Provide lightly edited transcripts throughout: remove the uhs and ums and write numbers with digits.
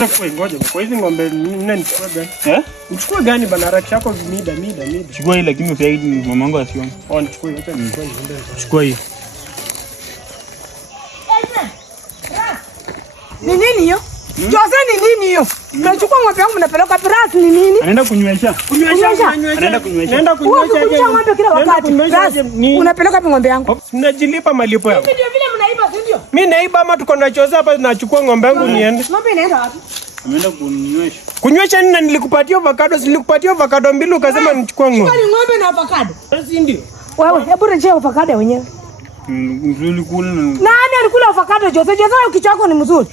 Ngoja, kwa hizi ng'ombe nini nichukue gani? Nichukue gani bana, haraka yako mida. Chukua hii lakini usaidi mamangu asione. Nichukue acha nichukue. Chukua hii. Ni nini hiyo? Jose ni nini hiyo? Unachukua ng'ombe yangu unapeleka Pras ni nini? Anaenda kunywesha. Anaenda kunywesha ng'ombe kila wakati. Unapeleka wapi ng'ombe yangu? Mnajilipa malipo yangu. Ndio vile mnaiba, si ndio? Mimi naiba ama tuko na choza hapa nachukua ng'ombe yangu niende. Ng'ombe inaenda wapi? Ameenda kunywesha. Kunywesha nini? Nilikupatia avocado mbili ukasema nichukue ng'ombe. Kwani ng'ombe na avocado? Si ndio? Wewe hebu rejea avocado wenyewe. Mzuri kula. Nani alikula avocado Jose? Jose kichwa chako ni mzuri.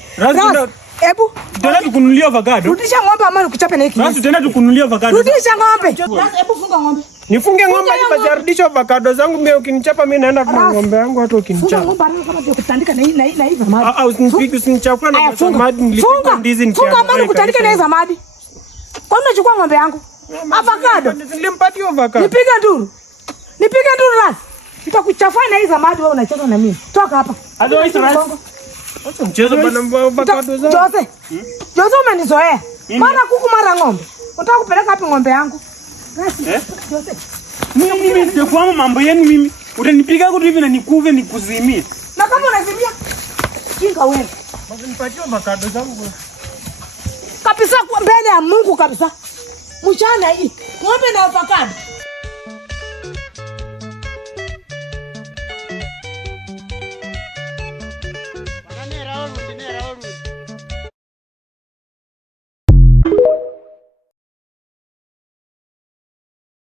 Hebu tena tukununulie avocado. Rudisha ng'ombe ama nikuchape na hiki. Basi tena tukununulie avocado. Rudisha ng'ombe. Hebu funga ng'ombe. Nifunge ng'ombe hadi basarudisha avocado zangu mimi ukinichapa mimi naenda kwa ng'ombe yangu hata ukinichapa. Funga ng'ombe kama ndio kutandika na hii zamadi. Usinichafue na zamadi nilipika ndizi nikianza. Funga ng'ombe kutandika na hii zamadi. Kwa nini unachukua ng'ombe yangu? Avocado. Nilimpatia avocado. Nipige nduru rasi. Nitakuchafua na hii zamadi wewe unacheza na mimi. Toka hapa. Otherwise acha mchezo bana avocado zangu. Jose umenizoea. Mara kuku mara ng'ombe. Unataka kupeleka wapi ng'ombe yangu? Jose. Mimi sikufahamu mambo yenu mimi. Utanipiga kwa hivi na nikuve nikuzimie. Na kama unazimia kinga wewe. Basi nipatie avocado zangu. Kabisa kwa mbele ya Mungu kabisa. Mchana hii. Ng'ombe na avocado.